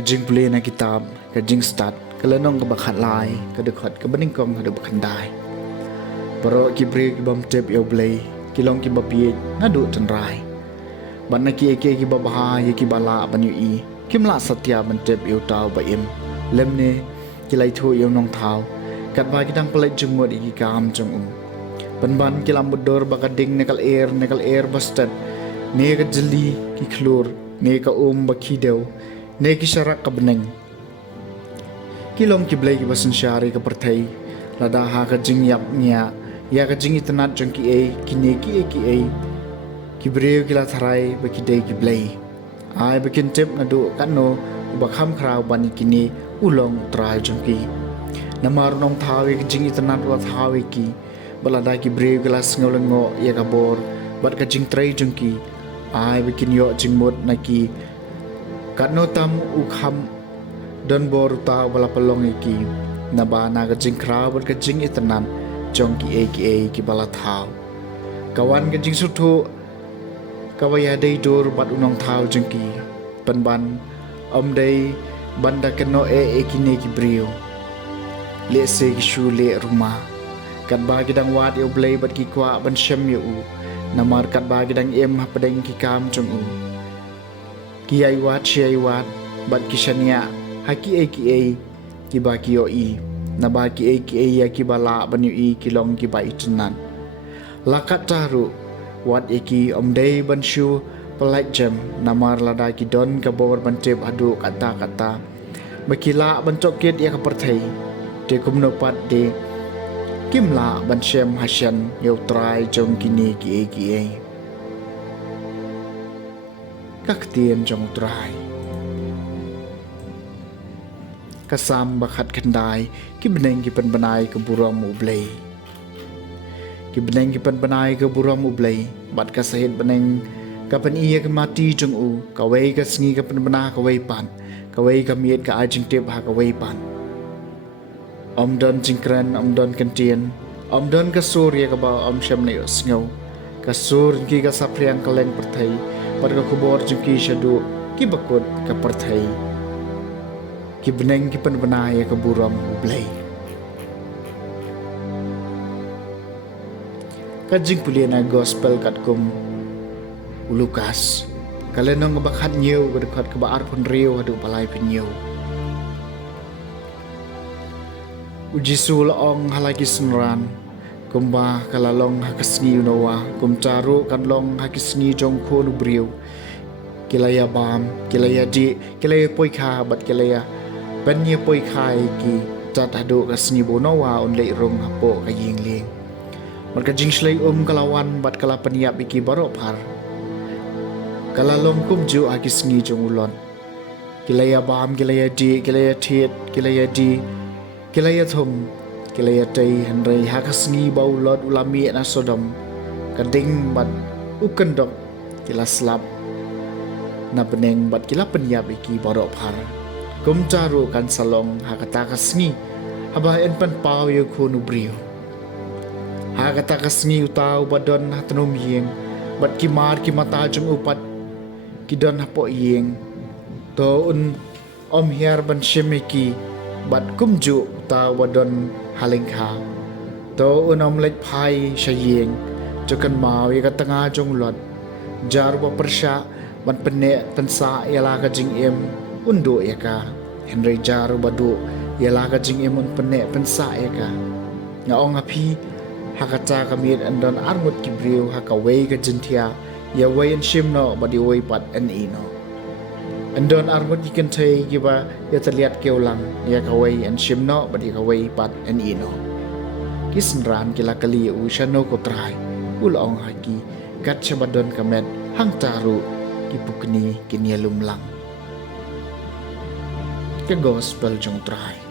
Kajing pulih na kitab, kajing start, kalanong kabakhat lai, kadukhat kabaningkong kadubakhan dai. Baro kibri kibam tep yaw blay, kilong kibapiyik, nadu tanray. Ban na ki eke kibabaha, ye kibala banyu i, kimla satya ban tep yaw tau ba im. Lem ne, kilay thu yaw nong tau, katba kitang palit jungwat iki kaam jung u. Ban kilam budor bakading nekal air bastad, ne ka jeli ki klur, ne ka bakidaw, ne ki syarak ka beneng. Kilong kiblay ki basan syari ka pertay, lada ha ka jing yap niya, ya ka jing itanat jang ki ay, kine ki ay, kibriyo kila tharay bakiday kiblay. Ay bakin tip na do kano, ubakham kraw bani kini ulong try jang ki. Namarunong thawi ka jing itanat wa thawi ki, balada kibriyo kila sngaw ya ka bor, bat ka jing tray jang ki, ay bakin yo jing mot na ki, katno tam ukham don bor ta wala palong iki na ba na ka jing kraw ka jing itanan jong ki ki bala thau kawan ka jing sutu kawaya dei dor bat unong thau jong ki ban dei banda keno ki ne ki brio le se ki shu le rumah kat ba gidang wat yo blay bat ki kwa ban shem yo u namar kat ba gidang em hapadeng ki kam jong u ki ay wat bat kisanya haki ki ba ki o i na ba ki ya ki bala banyu i kilong ki ba itunan lakat taru wat ki omdei banshu pelak jam namar lada ki don ka bor bantep adu kata bakila bantok kit ya ka perthai de kumno pat de kimla banshem hasyan yo try jong kini ki kaktien jong try kasam bakhat kandai ki beneng ki penbenai ke buram ublay ki beneng ki penbenai ke buram ublay bat ka sahit beneng ka pen iya ke mati jong u kawai ka sngi ka penbenah kawai pan kawai ka miet ka ajing tip ha kawai pan om don jingkran om don kantien om don ka surya ka ba om syam ne sngaw ka sur ki ka sapriang kaleng perthai bat ka kubor jong ki shadu ki bakut ka perthai ki beneng ki penbenaya ke buram ublay. Kajing puliana gospel kat kum Lukas. Kalenong ngabakhat nyew kadukhat kabaar pun riyo hadu palay pinyew. Ujisu laong halagi senran kumba kalalong hakasngi unawa kumcaru kanlong hakisngi jong ko nubriyo. Kilaya bam, kilaya di, kilaya poika bat kilaya Banya poi khai ki tat hadu ka sngi bonawa on lei rong hapo ka yingling. Marka jing shlei kalawan bat kala paniap iki baro par. Kala long kum ju aki sngi jong ulon. Kilaya bam kilaya di kilaya thiet kilaya di kilaya thum kilaya tei henrei haka sngi bau lod ulami na sodom. Kading bat ukendok kila slap. Na beneng bat kila paniap iki baro par. Kumcaru kan salong hakata kasngi haba en pan pau yo kunu brio hakata kasngi utau badon hatanum yeng bat kimar ki mata jung upat kidon hapo yeng to un om hiar ban shemeki bat kumju utau badon halengkha to un om lek phai shayeng jokan mau ya tengah jung lot jar ba persha ban penne pensa yala ka jing em undo yaka Henry jaru badu yala ka jing emun penne pensa yaka ngaong api Hakaca kamit andon armut kibriu hakaway ka jintia ya wayan shimno badi way pat an ino. Andon armut ikan tay giba ya terlihat keulang ya kaway an shimno badi kaway pat an ino. Kisenran kila kali ushano kotrai ulong haki gat shabadon kamet hang taru kipukni kinyalumlang. Ke gospel jong trai.